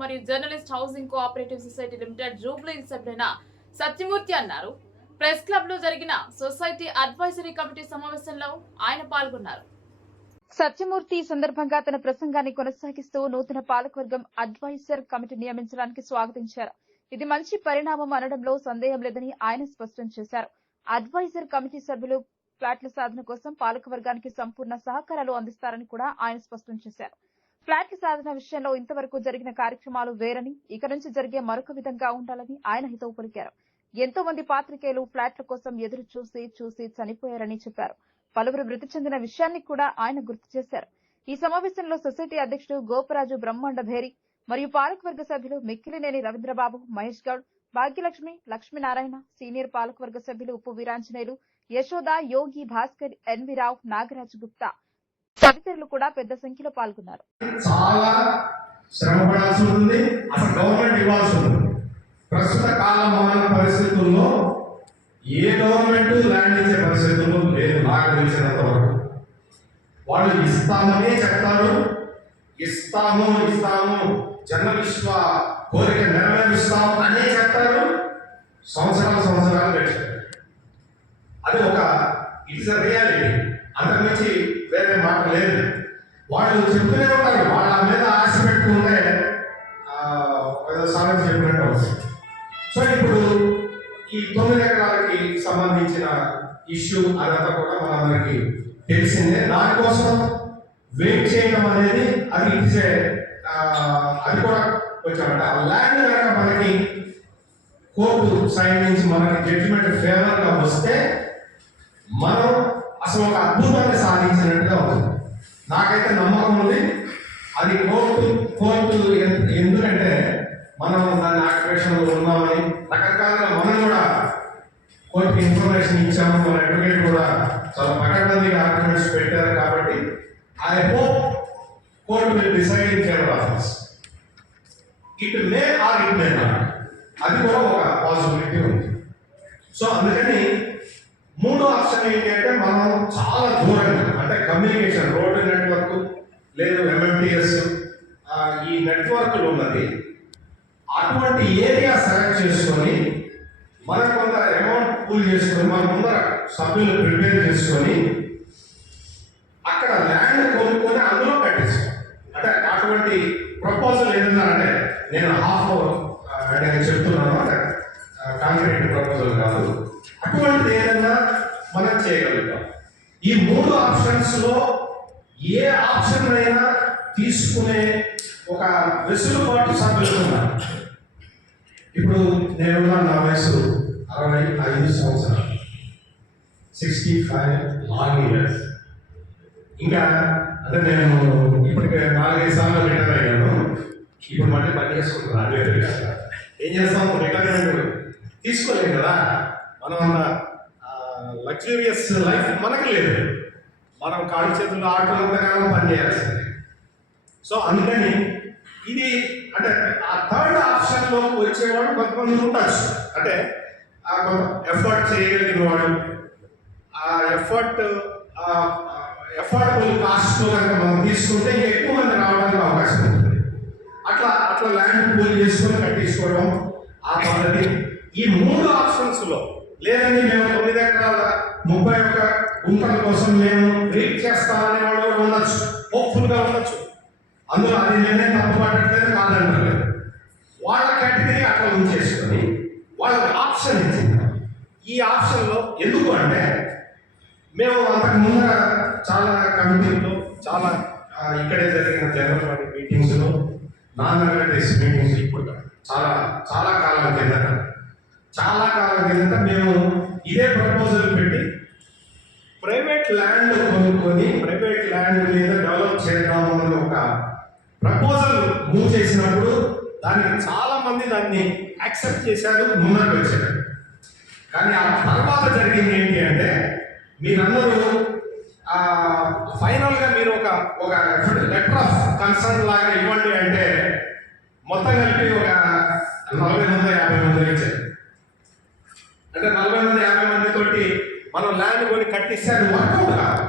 మరియు journalist housing cooperative society limited Jubilee సభ్యులైన Satyamurthy అన్నారు. Press క్లబ్లో జరిగిన సొసైటీ అడ్వైజరీ కమిటీ సమావేశంలో ఆయన పాల్గొన్నారు. సత్యమూర్తి సందర్భంగా తన ప్రసంగాన్ని కొనసాగిస్తూ నూతన పాలకవర్గం అడ్వైజర్ కమిటీ నియమించడానికి స్వాగతించారు. ఇది మంచి పరిణామం అనడంలో సందేహం లేదని ఆయన స్పష్టం చేశారు. అడ్వైజర్ కమిటీ సభ్యులు ఫ్లాట్ల సాధన కోసం పాలకవర్గానికి సంపూర్ణ సహకారాలు అందిస్తారని కూడా ఆయన స్పష్టం చేశారు. ఫ్లాట్ల సాధన విషయంలో ఇంతవరకు జరిగిన కార్యక్రమాలు వేరని ఇక నుంచి జరిగే మరొక విధంగా ఉండాలని ఆయన హితవు పలికారు. ఎంతో మంది పాత్రికేయులు ఫ్లాట్ల కోసం ఎదురు చూసి చూసి చనిపోయారని చెప్పారు. పలువురు మృతి చెందిన విషయాన్ని కూడా ఆయన గుర్తు చేశారు. ఈ సమావేశంలో సొసైటీ అధ్యక్షుడు గోపరాజు బ్రహ్మాండ భేరి మరియు పాలకవర్గ సభ్యులు మిక్కిలినేని రవీంద్రబాబు మహేష్ గౌడ్ భాగ్యలక్ష్మి లక్ష్మీనారాయణ సీనియర్ పాలకవర్గ సభ్యులు ఉప్పు వీరాంజనేయులు యశోద యోగి భాస్కర్ ఎన్వి రావు నాగరాజ్ గుప్తా. తదితరులు కూడా పెద్ద సంఖ్యలో పాల్గొన్నారు. చాలా శ్రమ పడాల్సి ఉంటుంది. అసలు గవర్నమెంట్ ఇవ్వాల్సి ఉంటుంది. ప్రస్తుత కాలమాన పరిస్థితుల్లో ఏ గవర్నమెంట్ ల్యాండ్ ఇచ్చే పరిస్థితుల్లో లేదు నాకు తెలిసినంత వరకు. వాళ్ళు ఇస్తామనే చెప్తారు. ఇస్తాము ఇస్తాము జర్నలిస్ట్ కోరిక నెరవేరుస్తాం అనే చెప్తారు. సంవత్సరాలు సంవత్సరాలు అది ఒక ఇట్స్ అ రియాలిటీ అంతకుమించి వేరే మాట లేదు. వాళ్ళు చెప్తూనే ఉంటారు. వాళ్ళ మీద ఆశ పెట్టుకుంటే ఆ, ఏదో సామెత చెప్పినట్టు అవసరం సో ఇప్పుడు ఈ తొమ్మిది ఎకరాలకి సంబంధించిన ఇష్యూ అదంతా కూడా మనకి తెలిసిందే. దానికోసం వెయిట్ చేయడం అనేది అది ఇచ్చే అది కూడా వచ్చామంట ఆ ల్యాండ్ కనుక మనకి కోర్టు సైడ్ నుంచి మనకి జడ్జిమెంట్ ఫేవర్గా వస్తే మనం అసలు ఒక అద్భుతాన్ని సాధించినట్టుగా ఉంది. నాకైతే నమ్మకం ఉంది. అది కోర్టు కోర్టు ఎందుకంటే మనం దాని ఆక్యుపేషన్లో ఉన్నామని రకరకాలుగా మనం కూడా కోర్టుకి ఇన్ఫర్మేషన్ ఇచ్చాము. మన అడ్వకేట్ కూడా చాలా పకడ్బందీగా ఆర్గ్యుమెంట్స్ పెట్టారు కాబట్టి I hope court will decide in favour it may or it may not. అది కూడా ఒక పాసిబిలిటీ ఉంది. సో అందుకని మూడో ఆప్షన్ ఏంటి అంటే మనం చాలా దూరంగా అంటే కమ్యూనికేషన్ రోడ్డు నెట్వర్క్ లేదు ఎంఎంటిఎస్ ఈ నెట్వర్క్లు ఉన్నది. అటువంటి ఏరియా సెలెక్ట్ చేసుకొని మనకు కొంత అమౌంట్ పూల్ చేసుకొని మన ముందర సభ్యులు ప్రిపేర్ చేసుకొని అక్కడ ల్యాండ్ కొనుక్కొని అందులో కట్టించాం అంటే అటువంటి ప్రపోజల్ ఏదన్నా అంటే నేను హాఫ్ అవర్ అంటే చెప్తున్నాను అంటే కాంక్రీట్ ప్రపోజల్ కాదు. అటువంటిది ఏదన్నా మనం చేయగలుగుతాం. ఈ మూడు ఆప్షన్స్లో ఏ ఆప్షన్ అయినా తీసుకునే ఒక వెసులుబాటు సభ్యులు ఇప్పుడు నేను నా వయసు అరవై ఐదు సంవత్సరాలు. సిక్స్టీ ఫైవ్ లాంగ్ ఇయర్స్ ఇంకా అంటే నేను ఇప్పటికే నాలుగైదు సార్లు రిటైర్ అయ్యాను. ఇప్పుడు మళ్ళీ పని చేసుకుంటున్నాను అదే ఏం చేస్తాం? రిటైర్మెంట్ తీసుకోలేం కదా? మనం అన్న లగ్జూరియస్ లైఫ్ మనకు లేదు. మనం కాడి చేతుల్లో ఆటలంతకాలం పని చేయాల్సింది. సో అందుకని ఇది అంటే ఆ థర్డ్ ఆప్షన్లో వచ్చేవాడు కొంతమంది ఉండొచ్చు. అంటే ఎఫర్ట్ చేయగలిగిన వాడు ఆ ఎఫర్ట్ ఎఫర్ట్ కాస్ట్ కనుక మనం తీసుకుంటే ఎక్కువ మంది రావడానికి అవకాశం ఉంటుంది. అట్లా అట్లా ల్యాండ్ పూల్ చేసుకొని కట్టించుకోవడం ఆ పద్ధతి. ఈ మూడు ఆప్షన్స్లో లేదండి మేము తొమ్మిది ఎకరాల ముప్పై ఒక్క గుంటల కోసం మేము రీట్ చేస్తామనే వాళ్ళు కూడా ఉండొచ్చు. హోప్ఫుల్గా ఉండొచ్చు. అందులో అది నేనే తప్పు పట్టట్లేదు కాదంటలేదు వాళ్ళ కేటగిరీ అట్లా ఉంచేసుకొని వాళ్ళకి ఆప్షన్ ఇచ్చింది. ఈ ఆప్షన్లో ఎందుకు అంటే మేము అంతకు ముందర చాలా కమిటీల్లో చాలా ఇక్కడే జరిగిన జనరల్ మీటింగ్స్లో నాన్ అగ్రడైజ్ మీటింగ్స్ ఇప్పుడు చాలా చాలా కాలం కిందట చాలా కాలం కిందట మేము ఇదే ప్రపోజల్ పెట్టి ప్రైవేట్ ల్యాండ్ కొనుక్కొని ప్రైవేట్ ల్యాండ్ మీద డెవలప్ చేద్దాము అన్న ఒక ప్రపోజల్ మూవ్ చేసినప్పుడు దానికి చాలా మంది దాన్ని యాక్సెప్ట్ చేశారు ముందరకు వచ్చారు. కానీ ఆ తర్వాత జరిగింది ఏంటి అంటే మీరందరూ ఫైనల్గా మీరు ఒక ఒక లెటర్ ఆఫ్ కన్సర్న్ లాగా ఇవ్వండి అంటే మొత్తం కలిపి ఒక నలభై వందల యాభై మంది ఇచ్చారు. అంటే నలభై మంది యాభై మంది తోటి మనం ల్యాండ్ కొని కట్టిస్తే అది వర్కౌట్ కాదు.